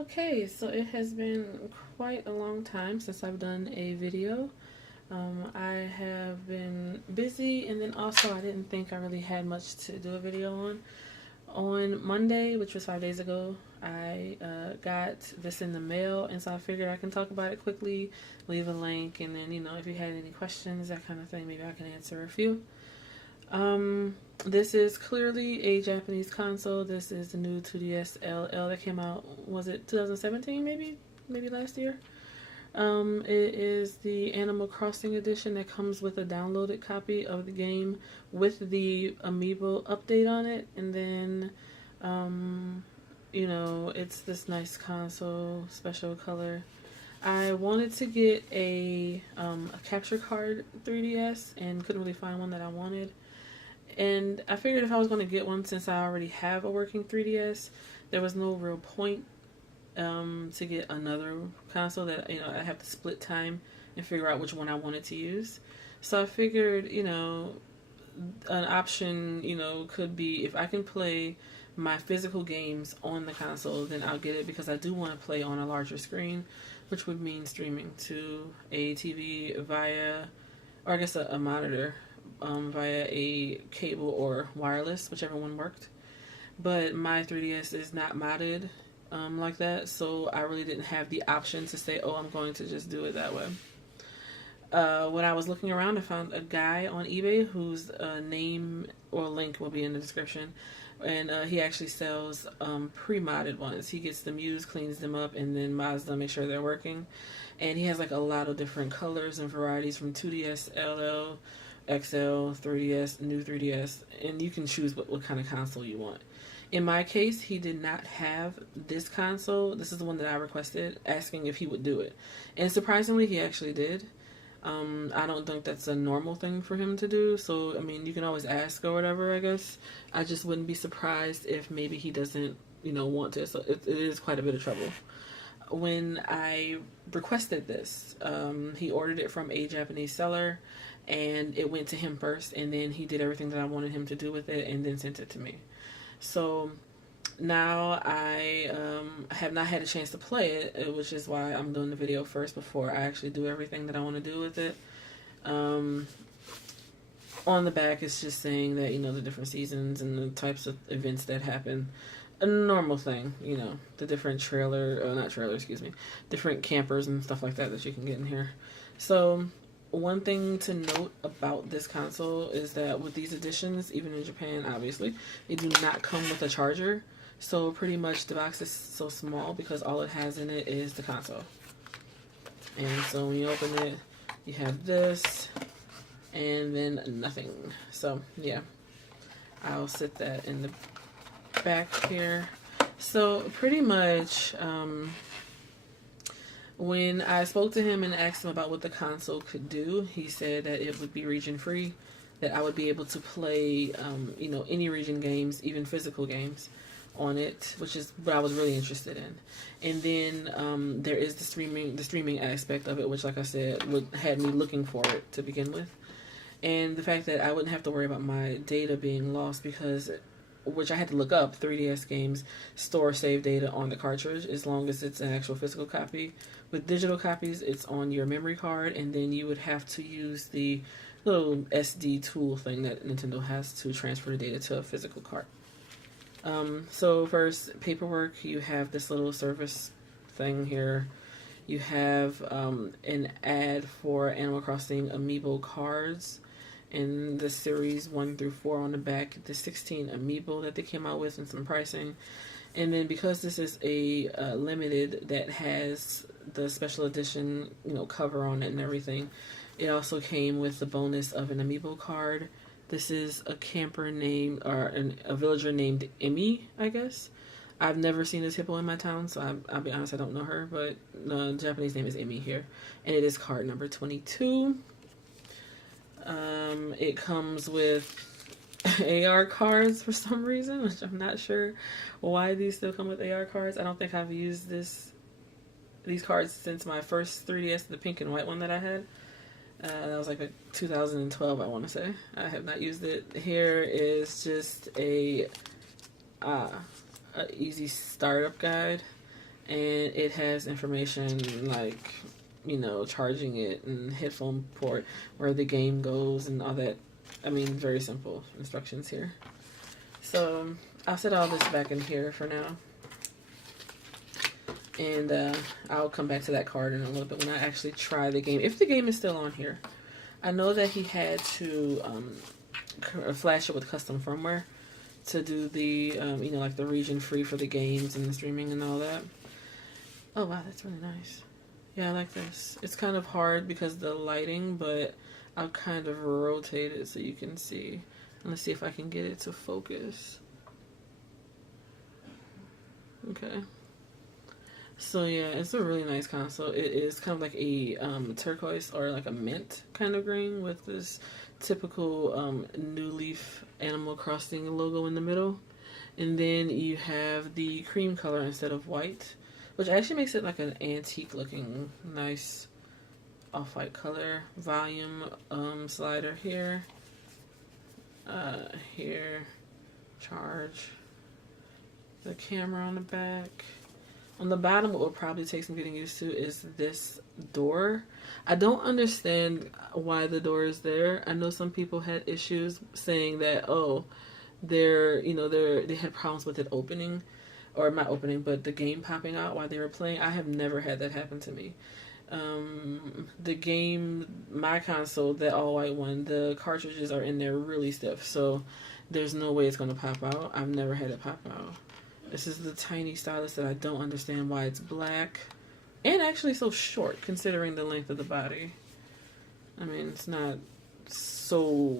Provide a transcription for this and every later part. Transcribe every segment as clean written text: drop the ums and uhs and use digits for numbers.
Okay, so it has been quite a long time since I've done a video. I have been busy, and then also I didn't think I really had much to do a video on. On Monday, which was 5 days ago, I got this in the mail, and so I figured I can talk about it quickly, leave a link, and then, if you had any questions, that kind of thing, maybe I can answer a few. This is clearly a Japanese console. This is the new 2DS LL that came out, was it 2017 maybe? Maybe last year? It is the Animal Crossing edition that comes with a downloaded copy of the game with the Amiibo update on it. And then, it's this nice console, special color. I wanted to get a capture card 3DS and couldn't really find one that I wanted. And I figured if I was going to get one, since I already have a working 3DS, there was no real point to get another console that I have to split time and figure out which one I wanted to use. So I figured an option could be if I can play my physical games on the console, then I'll get it, because I do want to play on a larger screen, which would mean streaming to a TV via, or I guess a monitor, via a cable or wireless, whichever one worked. But my 3DS is not modded like that, so I really didn't have the option to say, oh, I'm going to just do it that way. When I was looking around, I found a guy on eBay whose name or link will be in the description, and he actually sells pre-modded ones. He gets them used, cleans them up, and then mods them, make sure they're working. And he has like a lot of different colors and varieties, from 2DS LL, XL, 3DS, new 3DS, and you can choose what kind of console you want. In my case, he did not have this console. This is the one that I requested, asking if he would do it. And surprisingly, he actually did. I don't think that's a normal thing for him to do. So, I mean, you can always ask or whatever, I guess. I just wouldn't be surprised if maybe he doesn't, want to. So it is quite a bit of trouble. When I requested this, he ordered it from a Japanese seller, and it went to him first, and then he did everything that I wanted him to do with it, and then sent it to me. So now I have not had a chance to play it, which is why I'm doing the video first before I actually do everything that I want to do with it. On the back, it's just saying that, the different seasons and the types of events that happen. A normal thing, the different different campers and stuff like that you can get in here. So one thing to note about this console is that with these editions, even in Japan, obviously, they do not come with a charger. So pretty much the box is so small because all it has in it is the console. And so when you open it, you have this and then nothing. So yeah, I'll sit that in the back here. So pretty much, when I spoke to him and asked him about what the console could do, he said that it would be region free, that I would be able to play, any region games, even physical games on it, which is what I was really interested in. And then there is the streaming aspect of it, which, like I said, had me looking for it to begin with. And the fact that I wouldn't have to worry about my data being lost, because, which I had to look up, 3DS games store save data on the cartridge as long as it's an actual physical copy. With digital copies, it's on your memory card, and then you would have to use the little SD tool thing that Nintendo has to transfer the data to a physical card. So first, paperwork, you have this little service thing here. You have an ad for Animal Crossing Amiibo cards in the series 1 through 4 on the back, the 16 Amiibo that they came out with, and some pricing. And then because this is a limited that has the special edition, cover on it and everything, it also came with the bonus of an Amiibo card. This is a camper named, or a villager named Emmy, I guess. I've never seen this hippo in my town, so I'll be honest, I don't know her, but the Japanese name is Emmy here. And it is card number 22. It comes with AR cards for some reason, which I'm not sure why these still come with AR cards. I don't think I've used these cards since my first 3DS, the pink and white one that I had. That was like 2012, I want to say. I have not used it. Here is just a easy startup guide, and it has information like, you know, charging it and headphone port, where the game goes and all that. I mean, very simple instructions here. So I'll set all this back in here for now. And I'll come back to that card in a little bit when I actually try the game. If the game is still on here. I know that he had to flash it with custom firmware to do the, you know, like the region free for the games and the streaming and all that. Oh, wow, that's really nice. Yeah, I like this. It's kind of hard because of the lighting, but I'll kind of rotate it so you can see. Let's see if I can get it to focus. Okay. So yeah, it's a really nice console. It is kind of like a turquoise or like a mint kind of green with this typical New Leaf Animal Crossing logo in the middle. And then you have the cream color instead of white, which actually makes it like an antique looking nice off-white color. Volume slider here. Here. Charge. The camera on the back. On the bottom, what will probably take some getting used to is this door. I don't understand why the door is there. I know some people had issues saying that, oh, they had problems with it opening, or not opening, but the game popping out while they were playing. I have never had that happen to me. The game, my console, the all white one, the cartridges are in there really stiff, so there's no way it's going to pop out. I've never had it pop out. This is the tiny stylus that I don't understand why it's black and actually so short considering the length of the body. I mean, it's not so...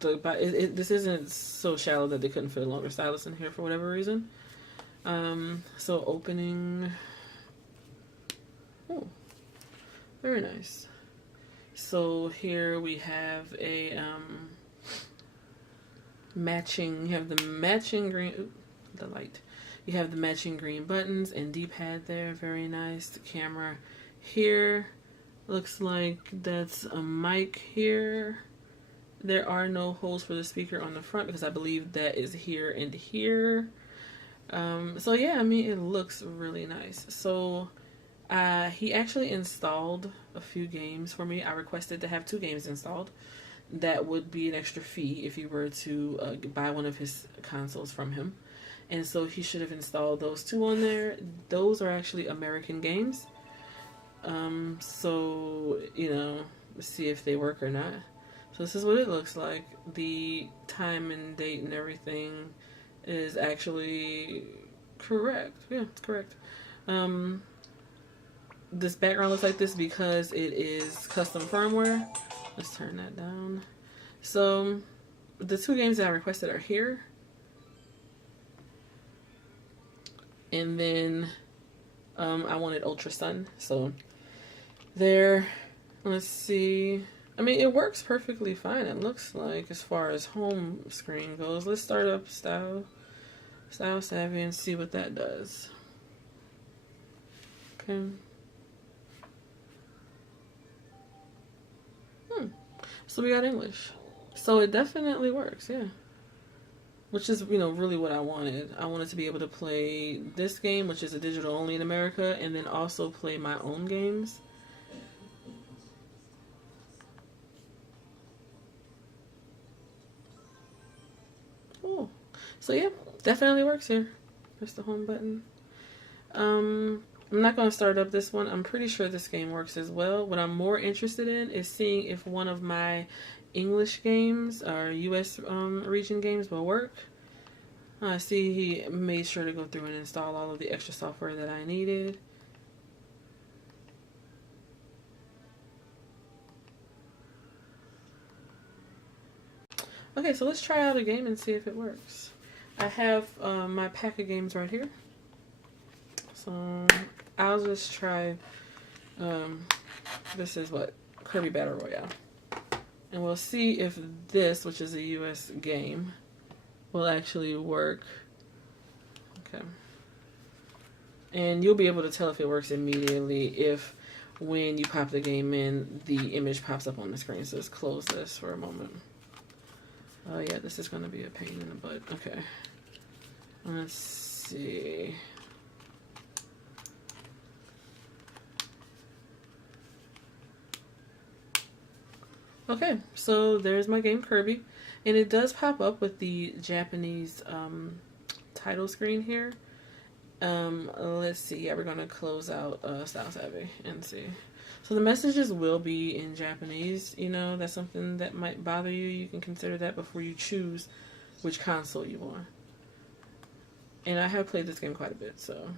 this isn't so shallow that they couldn't fit a longer stylus in here for whatever reason. So opening... Oh, very nice. So here we have a matching... You have the matching green... the light. You have the matching green buttons and D-pad there. Very nice. The camera here looks like that's a mic here. There are no holes for the speaker on the front because I believe that is here and here. So yeah, I mean, it looks really nice. So he actually installed a few games for me. I requested to have 2 games installed. That would be an extra fee if you were to buy one of his consoles from him. And so he should have installed those 2 on there. Those are actually American games. So, you know, let's see if they work or not. So this is what it looks like. The time and date and everything is actually correct. Yeah, it's correct. This background looks like this because it is custom firmware. Let's turn that down. So the 2 games that I requested are here. And then I wanted Ultra Sun. So there, let's see. I mean, it works perfectly fine, it looks like, as far as home screen goes. Let's start up Style Savvy and see what that does. Okay. So we got English. So it definitely works, yeah. Which is, you know, really what I wanted. I wanted to be able to play this game, which is a digital only in America, and then also play my own games. Cool. So yeah, definitely works here. Press the home button. I'm not going to start up this one. I'm pretty sure this game works as well. What I'm more interested in is seeing if one of my English games or US region games will work. I see he made sure to go through and install all of the extra software that I needed. Okay, so let's try out a game and see if it works. I have my pack of games right here. So I'll just try, this is what? Kirby Battle Royale. And we'll see if this, which is a US game, will actually work. Okay. And you'll be able to tell if it works immediately if when you pop the game in, the image pops up on the screen. So let's close this for a moment. Oh yeah, this is going to be a pain in the butt. Okay. Let's see. Okay, so there's my game Kirby, and it does pop up with the Japanese title screen here. Let's see. Yeah, we're gonna close out Style Savvy and see. So the messages will be in Japanese. You know, that's something that might bother you. You can consider that before you choose which console you want. And I have played this game quite a bit, so.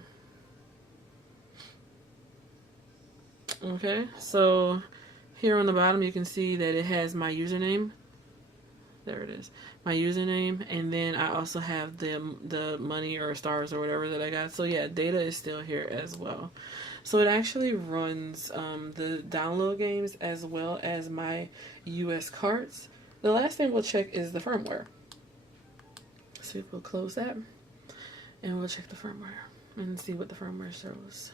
Okay, so here on the bottom you can see that it has my username. There it is, my username, and then I also have the money or stars or whatever that I got. So yeah, data is still here as well. So it actually runs the download games as well as my US cards. The last thing we'll check is the firmware. So we'll close that and we'll check the firmware and see what the firmware shows.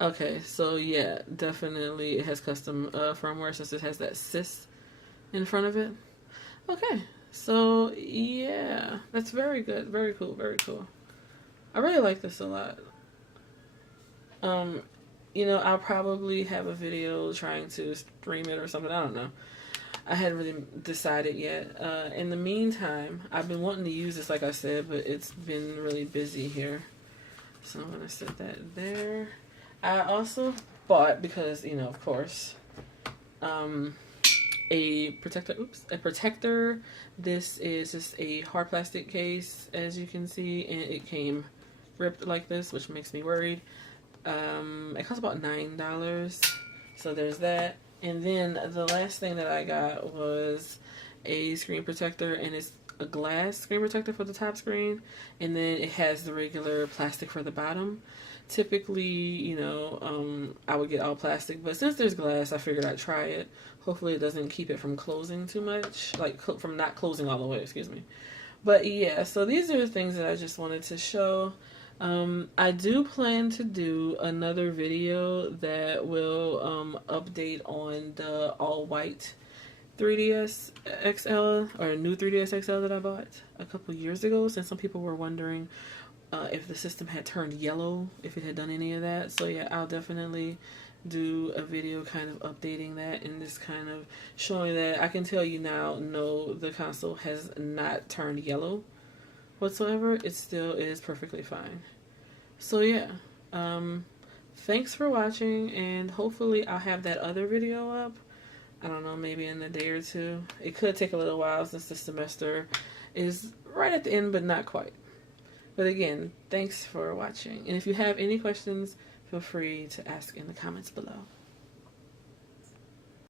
Okay, so yeah, definitely it has custom firmware since it has that sys in front of it. Okay, so yeah, that's very good. Very cool, very cool. I really like this a lot. You know, I'll probably have a video trying to stream it or something. I don't know. I hadn't really decided yet. In the meantime, I've been wanting to use this, like I said, but it's been really busy here. So I'm going to set that there. I also bought, because, you know, of course, a protector. Oops, a protector. This is just a hard plastic case, as you can see, and it came ripped like this, which makes me worried. It cost about $9, so there's that. And then the last thing that I got was a screen protector, and it's a glass screen protector for the top screen, and then it has the regular plastic for the bottom. Typically, you know, I would get all plastic, but since there's glass, I figured I'd try it. Hopefully it doesn't keep it from closing too much, like from not closing all the way, excuse me. But yeah, so these are the things that I just wanted to show. I do plan to do another video that will update on the all-white 3DS XL, or new 3DS XL that I bought a couple years ago, since some people were wondering if the system had turned yellow, if it had done any of that. So yeah, I'll definitely do a video kind of updating that and just kind of showing that I can tell you now, no, the console has not turned yellow whatsoever. It still is perfectly fine. So yeah, thanks for watching, and hopefully I'll have that other video up, I don't know, maybe in a day or two. It could take a little while since the semester is right at the end, but not quite. But again, thanks for watching. And if you have any questions, feel free to ask in the comments below.